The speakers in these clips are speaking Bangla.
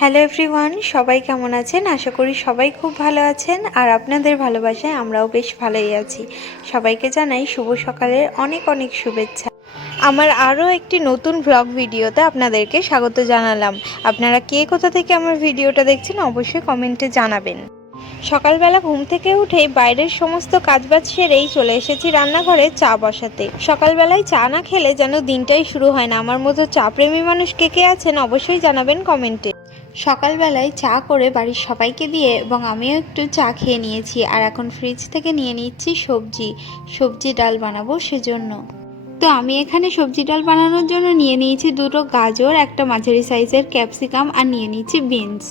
হ্যালো এভরিওয়ান, সবাই কেমন আছেন? আশা করি সবাই খুব ভালো আছেন। আর আপনাদের ভালোবাসায় আমরাও বেশ ভালোই আছি। সবাইকে জানাই শুভ সকালের অনেক অনেক শুভেচ্ছা। আমার আরও একটি নতুন ব্লগ ভিডিওতে আপনাদেরকে স্বাগত জানালাম। আপনারা কে কোথা থেকে আমার ভিডিওটা দেখছেন অবশ্যই কমেন্টে জানাবেন। সকালবেলা ঘুম থেকে উঠেই বাইরের সমস্ত কাজবাজ সেরেই চলে এসেছি রান্নাঘরে চা বসাতে। সকালবেলায় চা না খেলে যেন দিনটাই শুরু হয় না। আমার মতো চা প্রেমী মানুষ কে কে আছেন অবশ্যই জানাবেন কমেন্টে। সকালবেলায় চা করে বাড়ির সবাইকে দিয়ে এবং আমিও একটু চা খেয়ে নিয়েছি। আর এখন ফ্রিজ থেকে নিয়ে নিচ্ছি সবজি ডাল বানাবো সেজন্য। তো আমি এখানে সবজি ডাল বানানোর জন্য নিয়ে নিয়েছি দুটো গাজর, একটা মাঝারি সাইজের ক্যাপসিকাম আর নিয়ে নিয়েছি বিনস।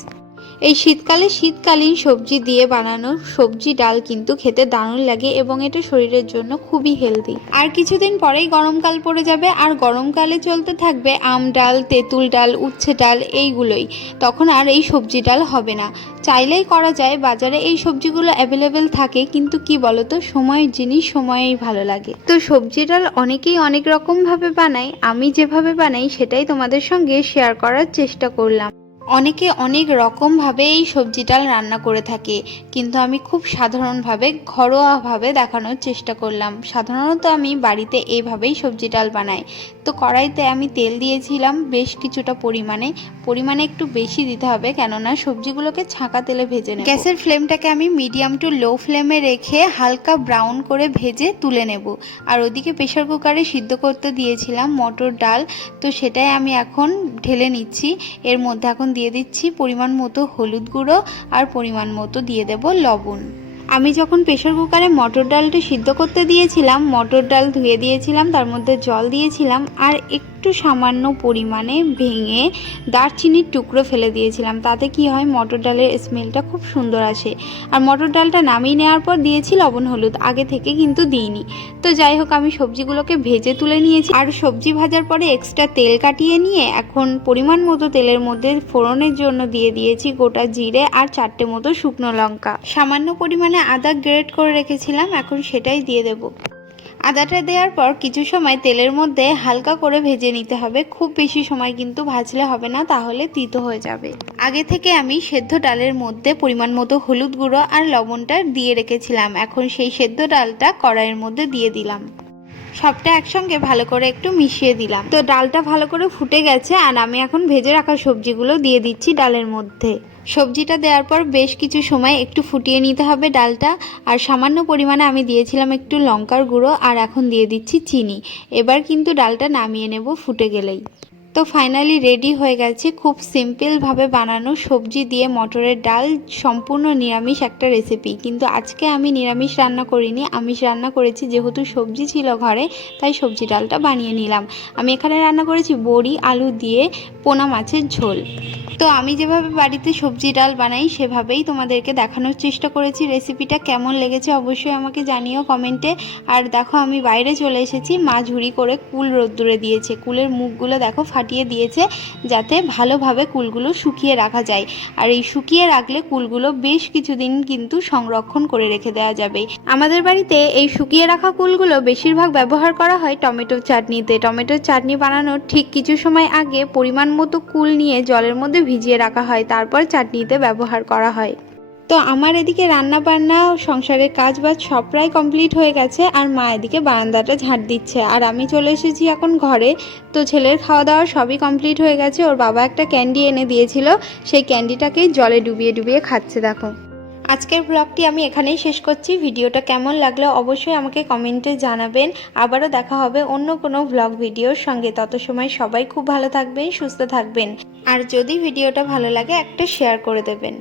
এই শীতকালে শীতকালীন সবজি দিয়ে বানানো সবজি ডাল কিন্তু খেতে দারুণ লাগে এবং এটা শরীরের জন্য খুবই হেলদি। আর কিছুদিন পরেই গরমকাল পড়ে যাবে, আর গরমকালে চলতে থাকবে আম ডাল, তেঁতুল ডাল, উচ্ছে ডাল, এইগুলোই। তখন আর এই সবজি ডাল হবে না। চাইলেই করা যায়, বাজারে এই সবজিগুলো অ্যাভেলেবেল থাকে, কিন্তু কি বলতো, সময়ের জিনিস সময়েই ভালো লাগে। তো সবজি ডাল অনেকেই অনেক রকমভাবে বানায়, আমি যেভাবে বানাই সেটাই তোমাদের সঙ্গে শেয়ার করার চেষ্টা করলাম। অনেকে অনেক রকমভাবে এই সবজি ডাল রান্না করে থাকে, কিন্তু আমি খুব সাধারণভাবে ঘরোয়াভাবে দেখানোর চেষ্টা করলাম। সাধারণত আমি বাড়িতে এইভাবেই সবজি ডাল বানাই। তো কড়াইতে আমি তেল দিয়েছিলাম বেশ কিছুটা পরিমাণে একটু বেশি দিতে হবে, কেননা সবজিগুলোকে ছাঁকা তেলে ভেজে নেব। গ্যাসের ফ্লেমটাকে আমি মিডিয়াম টু লো ফ্লেমে রেখে হালকা ব্রাউন করে ভেজে তুলে নেব। আর ওদিকে প্রেশার কুকারে সিদ্ধ করতে দিয়েছিলাম মটর ডাল, তো সেটাই আমি এখন ঢেলে নিচ্ছি। এর মধ্যে এখন দিয়ে দিচ্ছি পরিমাণ মতো হলুদ গুঁড়ো আর পরিমাণ মতো দিয়ে দেব লবণ। আমি যখন প্রেশার কুকারে মটর ডালটা সিদ্ধ করতে দিয়েছিলাম, মটর ডাল ধুয়ে দিয়েছিলাম, তার মধ্যে জল দিয়েছিলাম আর একটু সামান্য পরিমাণে ভেঙে দারচিনির টুকরো ফেলে দিয়েছিলাম। তাতে কি হয়, মটর ডালের স্মেলটা খুব সুন্দর আসে। আর মটর ডালটা নামিয়ে নেওয়ার পর দিয়েছি লবণ হলুদ, আগে থেকে কিন্তু দিইনি। তো যাই হোক, আমি সবজিগুলোকে ভেজে তুলে নিয়েছি। আর সবজি ভাজার পরে এক্সট্রা তেল কাটিয়ে নিয়ে এখন পরিমাণ মতো তেলের মধ্যে ফোড়নের জন্য দিয়ে দিয়েছি গোটা জিরে আর 4টে মতো শুকনো লঙ্কা। সামান্য পরিমাণে আদা গ্রেট করে রেখেছিলাম, এখন সেটাই দিয়ে দেব। আদাটা দেওয়ার পর কিছু সময় তেলের মধ্যে হালকা করে ভেজে নিতে হবে। খুব বেশি সময় কিন্তু ভাজলে হবে না, তাহলে তিতো হয়ে যাবে। আগে থেকে আমি সেদ্ধ ডালের মধ্যে পরিমাণ মতো হলুদ গুঁড়ো আর লবণটা দিয়ে রেখেছিলাম। এখন সেই সেদ্ধ ডালটা কড়াইয়ের মধ্যে দিয়ে দিলাম। সবটা একসঙ্গে ভালো করে একটু মিশিয়ে দিলাম। তো ডালটা ভালো করে ফুটে গেছে, আর আমি এখন ভেজে রাখা সবজিগুলো দিয়ে দিচ্ছি ডালের মধ্যে। সবজিটা দেওয়ার পর বেশ কিছু সময় একটু ফুটিয়ে নিতে হবে ডালটা। আর সামান্য পরিমাণে আমি দিয়েছিলাম একটু লঙ্কার গুঁড়ো, আর এখন দিয়ে দিচ্ছি চিনি। এবার কিন্তু ডালটা নামিয়ে নেব ফুটে গেলেই। তো ফাইনালি রেডি হয়ে গেছে খুব সিম্পলভাবে বানানো সবজি দিয়ে মটরের ডাল, সম্পূর্ণ নিরামিষ একটা রেসিপি। কিন্তু আজকে আমি নিরামিষ রান্না করিনি, আমিষ রান্না করেছি। যেহেতু সবজি ছিল ঘরে, তাই সবজি ডালটা বানিয়ে নিলাম। আমি এখানে রান্না করেছি বড়ি আলু দিয়ে পোনা মাছের ঝোল। তো আমি যেভাবে বাড়িতে সবজি ডাল বানাই সেভাবেই তোমাদেরকে দেখানোর চেষ্টা করেছি। রেসিপিটা কেমন লেগেছে অবশ্যই আমাকে জানিও কমেন্টে। আর দেখো, আমি বাইরে চলে এসেছি, মা ঝুড়ি করে কুল রোদ্দুরে দিয়েছে। কুলের মুখগুলো দেখো ফাটিয়ে দিয়েছে, যাতে ভালোভাবে কুলগুলো শুকিয়ে রাখা যায়। আর এই শুকিয়ে রাখলে কুলগুলো বেশ কিছুদিন কিন্তু সংরক্ষণ করে রেখে দেওয়া যাবে। আমাদের বাড়িতে এই শুকিয়ে রাখা কুলগুলো বেশিরভাগ ব্যবহার করা হয় টমেটোর চাটনিতে। টমেটোর চাটনি বানানোর ঠিক কিছু সময় আগে পরিমাণ মতো কুল নিয়ে জলের মধ্যে ভিজিয়ে রাখা হয়, তারপর চাটনিতে ব্যবহার করা হয়। তো আমার এদিকে রান্না বান্না সংসারের কাজ বাজ সব প্রায় কমপ্লিট হয়ে গেছে, আর মা এদিকে বারান্দাটা ঝাঁট দিচ্ছে, আর আমি চলে এসেছি এখন ঘরে। তো ছেলের খাওয়া দাওয়া সবই কমপ্লিট হয়ে গেছে। ওর বাবা একটা ক্যান্ডি এনে দিয়েছিল, সেই ক্যান্ডিটাকেই জলে ডুবিয়ে ডুবিয়ে খাচ্ছে দেখো। আজকের ব্লগটি আমি এখানেই শেষ করছি। ভিডিওটা কেমন লাগলো অবশ্যই আমাকে কমেন্টে জানাবেন। আবারও দেখা হবে অন্য কোনো ব্লগ ভিডিওর সঙ্গে। তত সময় সবাই খুব ভালো থাকবেন, সুস্থ থাকবেন। আর যদি ভিডিওটা ভালো লাগে একটা শেয়ার করে দেবেন।